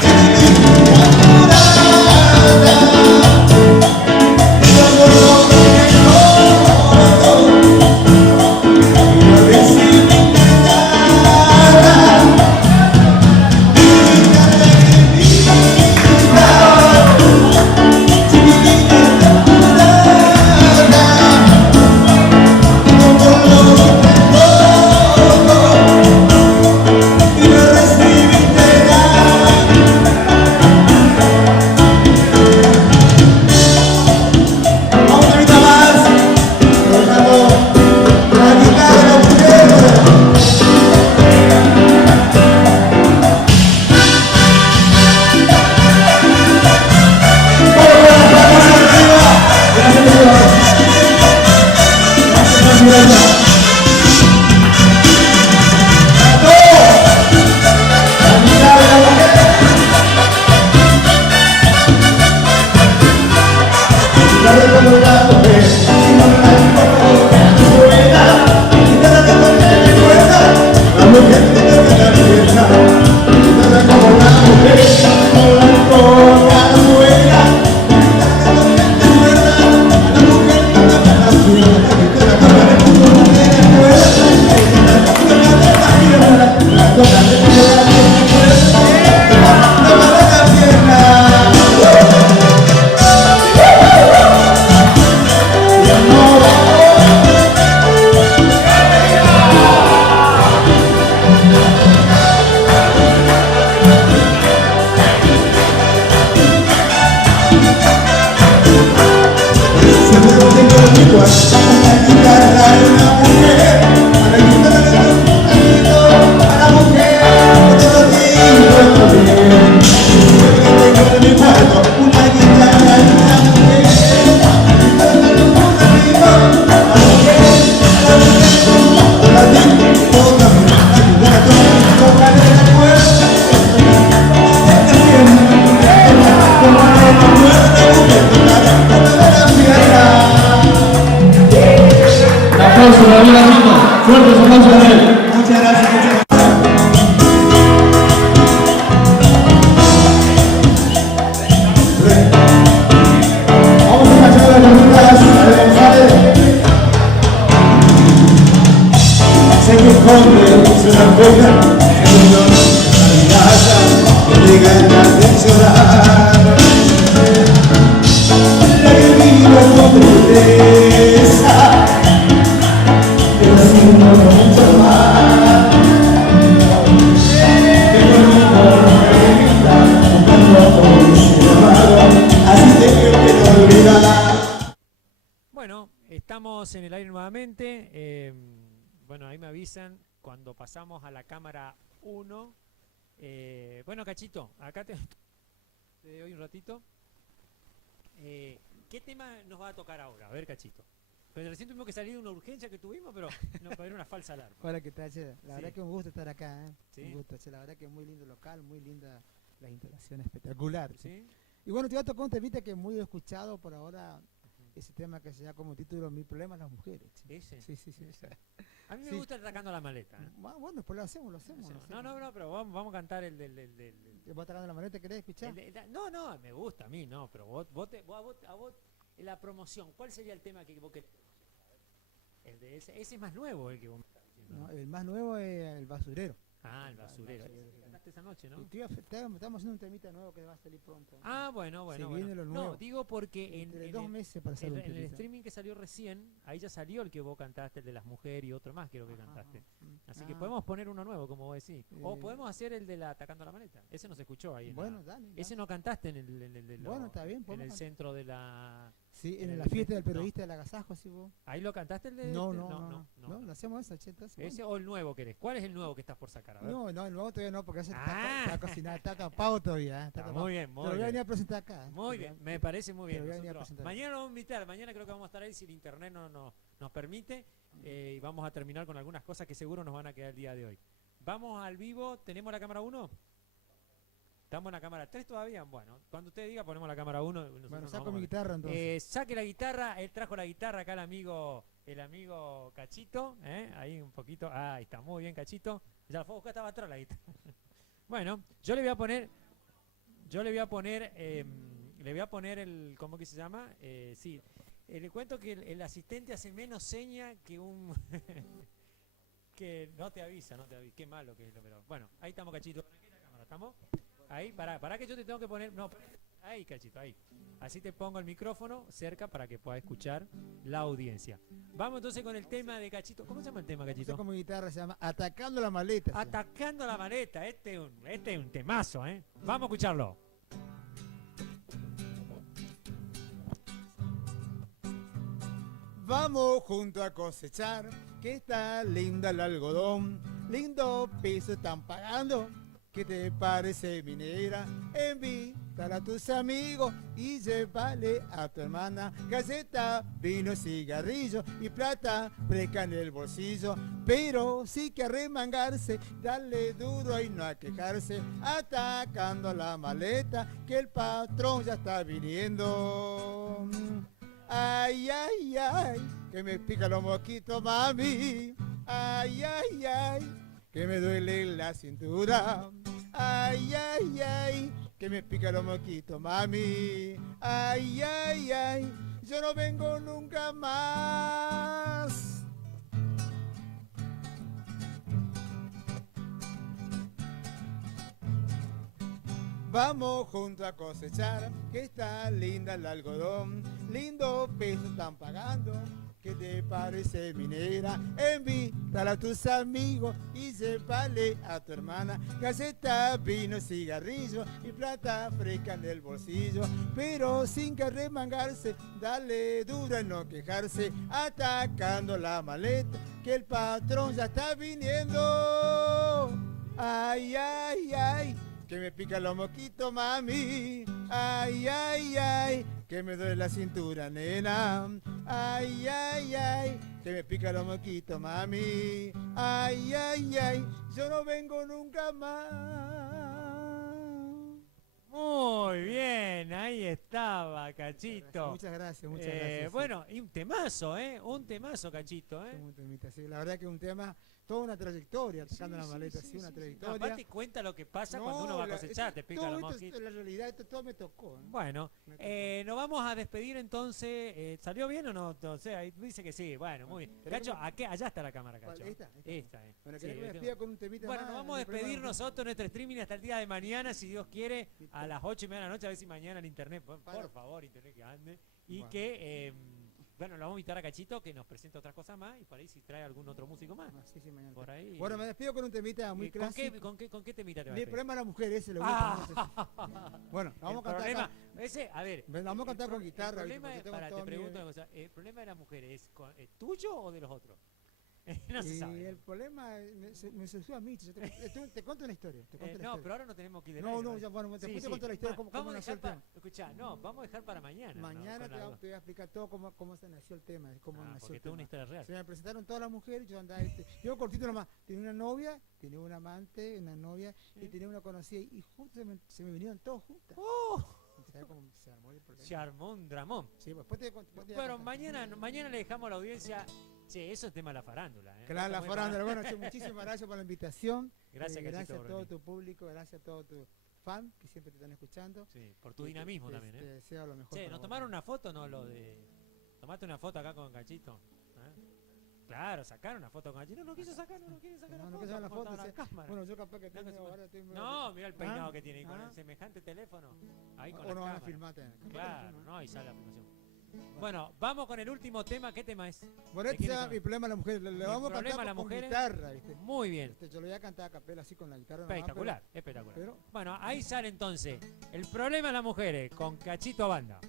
chiquitita morada, te lo todo, y no recibiste nada. Bueno, estamos en el aire nuevamente. Bueno, ahí me avisan cuando pasamos a la cámara 1. Bueno, Cachito, acá te doy un ratito. ¿Qué tema nos va a tocar ahora? A ver, Cachito. Pero recién tuvimos que salir de una urgencia que tuvimos, pero no, era una falsa alarma. Hola, ¿qué tal, Che? La verdad Sí. que un gusto estar acá, ¿eh? Sí. Un gusto, Che. La verdad que es muy lindo el local, muy linda la instalación, espectacular. Sí. Y bueno, te voy a tocar un temita que es muy escuchado por ahora, ese tema que se llama como título Mi problema las mujeres. Che. ¿Ese? Sí, sí, sí. A mí me Sí. gusta Atacando la Maleta. ¿eh? Bueno, pues lo hacemos. No, pero vamos a cantar el del... ¿Vos atacando la maleta querés escuchar? No, me gusta a mí, no, pero vos en la promoción, ¿cuál sería el tema que vos querés? El de ese es más nuevo el que vos me estás diciendo. No, el más nuevo es el basurero. Ah, el basurero. Cantaste esa noche, ¿no? Estamos haciendo un temita nuevo que va a salir pronto. Ah, bueno. Viene lo nuevo. No, digo porque en 2 meses para hacer en el streaming que salió recién, ahí ya salió el que vos cantaste, el de las mujeres y otro más creo que cantaste. Así que podemos poner uno nuevo, como vos decís. O podemos hacer el de la Atacando la Maleta. Ese no se escuchó ahí. Bueno, dale. Ese no cantaste en el bueno, está bien. En el centro de la Sí, en la fiesta del periodista del agasajo, así vos. ¿Ahí lo cantaste el de...? No, lo hacemos esa, cheta. ¿Ese o el nuevo querés? ¿Cuál es el nuevo que estás por sacar? A ver. No, el nuevo todavía no, porque está cocinado, está tapado todavía. Está tapado. Muy bien, muy bien. Te lo voy a venir bien. a presentar acá. Muy bien, me parece muy bien. Te lo voy a venir a presentar. Mañana lo vamos a invitar, mañana creo que vamos a estar ahí si el internet nos permite, y vamos a terminar con algunas cosas que seguro nos van a quedar el día de hoy. Vamos al vivo, ¿tenemos la cámara 1? ¿Estamos en la cámara 3 todavía? Bueno, cuando usted diga ponemos la cámara 1. Bueno, saco mi guitarra entonces. Saque la guitarra, él trajo la guitarra acá el amigo Cachito, ahí un poquito, ahí está, muy bien Cachito. Ya la fue a buscar, estaba atrás la guitarra. Bueno, yo le voy a poner el, ¿cómo que se llama? Sí, le cuento que el asistente hace menos seña que un... que no te avisa, qué malo que es lo, pero bueno, ahí estamos Cachito, ¿en la cámara estamos? Ahí, para que yo te tengo que poner, no, ahí Cachito, ahí. Así te pongo el micrófono cerca para que pueda escuchar la audiencia. Vamos entonces con el tema de Cachito. ¿Cómo se llama el tema, Cachito? Como guitarra se llama Atacando la Maleta. Atacando la Maleta, este es un temazo, ¿eh? Vamos a escucharlo. Vamos junto a cosechar, que está linda el algodón, lindo piso están pagando. ¿Qué te parece, minera? Invítala a tus amigos y llévale a tu hermana galleta, vino, cigarrillo y plata fresca en el bolsillo. Pero sí que arremangarse, darle duro y no a quejarse, atacando la maleta que el patrón ya está viniendo. Ay, ay, ay, que me pica los mosquitos, mami. Ay, ay, ay, que me duele la cintura. Ay, ay, ay, que me pica los mosquitos, mami. Ay, ay, ay, yo no vengo nunca más. Vamos juntos a cosechar, que está linda el algodón, lindo peso están pagando. ¿Qué te parece, minera? Invítala a tus amigos y llévale a tu hermana galleta, vino, cigarrillo y plata fresca en el bolsillo. Pero sin que arremangarse, dale dura y no quejarse, atacando la maleta que el patrón ya está viniendo. Ay, ay, ay, que me pica los mosquitos, mami. Ay, ay, ay, que me duele la cintura, nena. Ay, ay, ay, que me pica los mosquitos, mami. Ay, ay, ay, yo no vengo nunca más. Muy bien, ahí estaba, Cachito. Muchas gracias, muchas gracias. Bueno, y un temazo, un temazo, Cachito. Un temita, sí, la verdad que es un tema, toda una trayectoria, atacando la maleta, sí, una trayectoria. Aparte cuenta lo que pasa cuando uno va a cosechar, te pica los mosquitos. La realidad, esto todo me tocó. Bueno, nos vamos a despedir entonces. ¿Salió bien o no? O sea, ahí dice que sí, bueno, muy bien. Cacho, allá está la cámara, Cacho. Esta. Bueno, sí, que me despida con un temita bueno, más, nos vamos a despedir nosotros en nuestro streaming hasta el día de mañana, si Dios quiere, a las 8:30 de la noche, a ver si mañana el internet, por favor, internet que ande. Y bueno, que, bueno, lo vamos a invitar a Cachito que nos presente otras cosas más y por ahí si trae algún otro músico más. Sí, mañana. Por ahí. Bueno, me despido con un temita muy clásico. ¿Con qué temita te vas a El despedir? problema de la mujer, ese lo gusta. Bueno, vamos a cantar. A ver. Vamos a cantar con guitarra. Te pregunto una cosa. ¿El problema de la mujer es tuyo o de los otros? No se sabe. El problema me surgió a mí. Te cuento una historia. Pero ahora no tenemos que ir de No, ya, bueno, después te cuento la historia, cómo nació el tema. Escuchá, vamos a dejar para mañana. Mañana te voy a explicar todo cómo se nació el tema, cómo nació el tema. Una historia real. Se me presentaron todas las mujeres, yo andaba, yo cortito nomás, tenía una novia, tenía un amante, una novia, y tenía una conocida, y justo se me vinieron todos juntas. ¿Sabes cómo se armó el problema? Se armó un dramón. Sí, pues pero mañana le dejamos a la audiencia. Che, eso es tema de la farándula. Claro, la farándula. Bueno, muchísimas gracias por la invitación. Gracias, gracias a todo tu público, gracias a todo tu fan que siempre te están escuchando. Sí, por tu dinamismo también. Te deseo lo mejor. Che, ¿nos tomaron una foto no? Tomate una foto acá con Cachito. Claro, sacaron una foto con Cachito. No quiso sacar, no quiere sacar la foto. Bueno, yo capaz que tengo ahora No, mira el peinado que tiene con el semejante teléfono. Ahí con la cámara. Van a filmarte. Claro, no, ahí sale la filmación. Bueno, vamos con el último tema. ¿Qué tema es? Bueno, este es mi problema a la mujer. Le vamos a cantar con guitarra, ¿viste? Muy bien. Yo lo voy a cantar a capela así con la guitarra. Espectacular, espectacular. Bueno, ahí sale entonces el problema de las mujeres con Cachito a banda.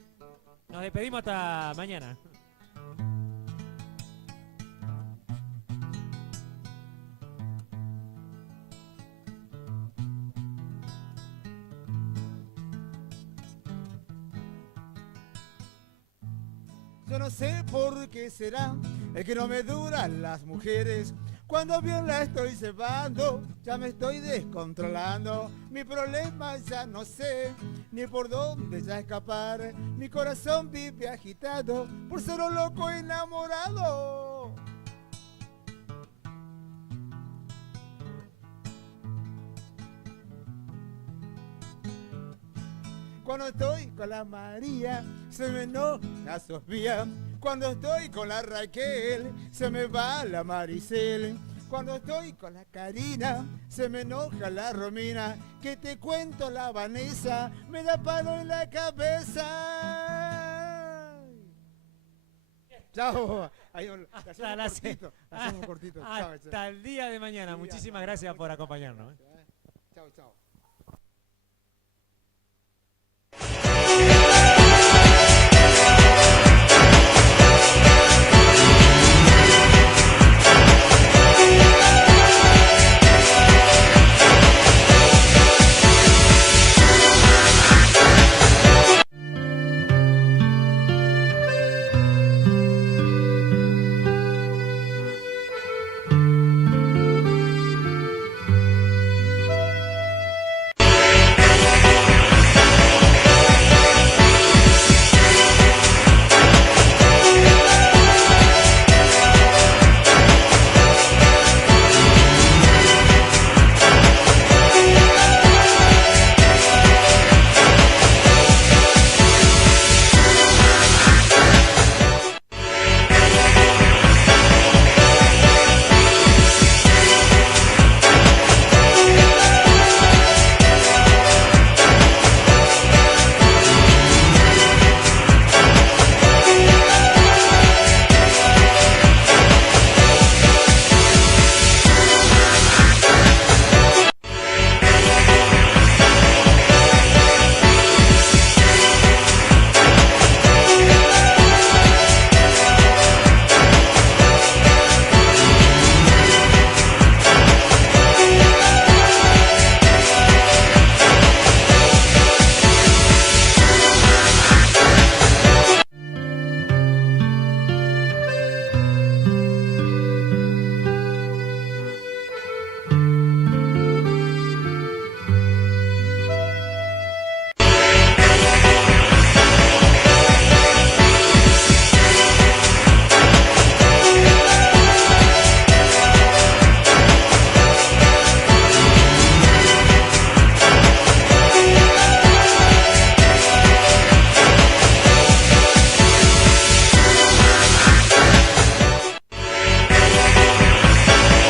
Nos despedimos hasta mañana. Yo no sé por qué será, es que no me duran las mujeres. Cuando bien la estoy cebando, ya me estoy descontrolando. Mi problema ya no sé, ni por dónde ya escapar. Mi corazón vive agitado, por ser un loco enamorado. Cuando estoy con la María, se me enoja Sofía. Cuando estoy con la Raquel, se me va la Maricel. Cuando estoy con la Karina, se me enoja la Romina. Que te cuento la Vanessa, me da palo en la cabeza. Chao. Hacemos un cortito. Chao, Hasta el día de mañana. Muchísimas gracias por acompañarnos. Chao, chao.